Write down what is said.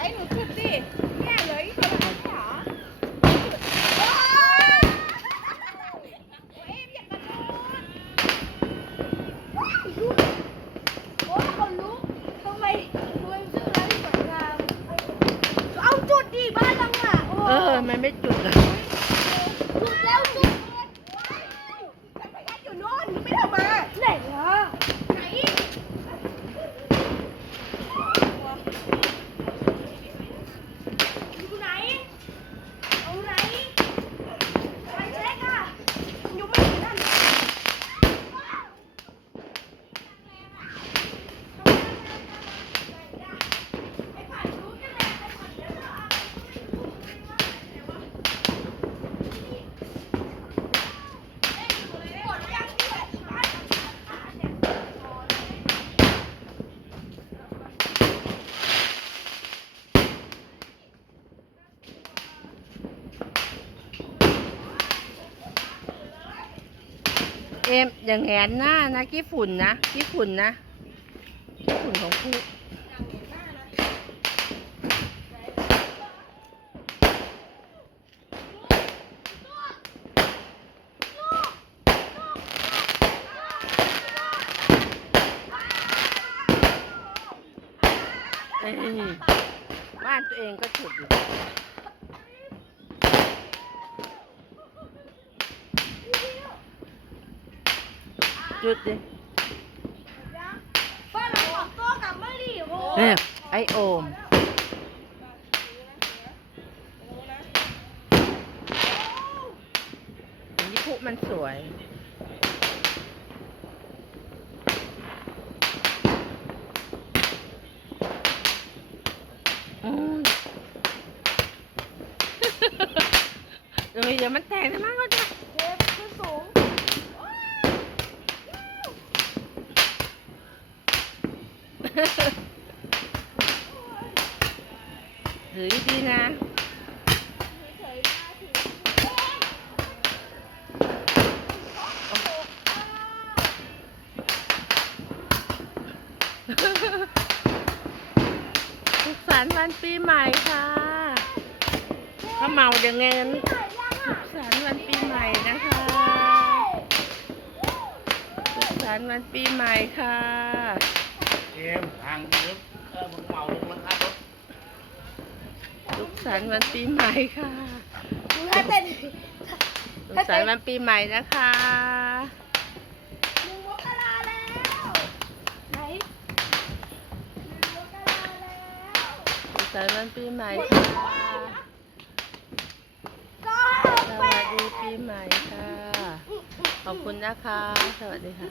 อ้หนูจุดดิเนี่ยเหลยคนละเหรอโอ้ยโอ้ยอย่ากระโดดว้ายดูโอ้ยคนลุกทำไมทำไมชื่อร้านสวยงามเอาจุดดิบ้านเราอะโอ้เออ มันไม่จุดเลย จุดแล้วจุดจักรยานอยู่โน่นยังไม่ทำมาไหนวะไหนอยู่ไหนเอาไหนไปเช็คอะอยู่ไม่ถึงนั่นไอ้ผ่านรู้กันเลยไอ้ผ่านเดี๋ยวเราเอา เอ็มอย่างแงนหน้านะกี้ฝุ่นนะกี้ฝุ่นนะกี้ฝุ่นของผู้บ้านตัวเองก็ฉุดอยู่ จุดดิบ้านเราของโต๊ะกับไม่ดีโอ้เนี่ยไอโอมอย่างนี้พุมันสวยอืมเดี๋ยวเดี๋ยวมันแตกนะมากก็จะเทปขึ้นสูง ถือดีๆนะเฉยๆมาถึงสุขสันต์วันปีใหม่ค่ะถ้าเมาเดี๋ยวเงินสุขสันต์วันปีใหม่นะคะสุขสันต์วันปีใหม่ค่ะเก มทางลึกเออมึงเมาลงหลังคารถสุขสันต์วันปีใหม่ค่ะดูให้เป็นสุขสันต์วันปีใหม่นะคะหนึ่งมกราแล้ว ไหนหนึ่งมกราแล้วสุขสันต์วันปีใหม่ค่ะก็สวัสดีปีใหม่ค่ะ ขอบคุณนะคะ สวัสดีค่ะ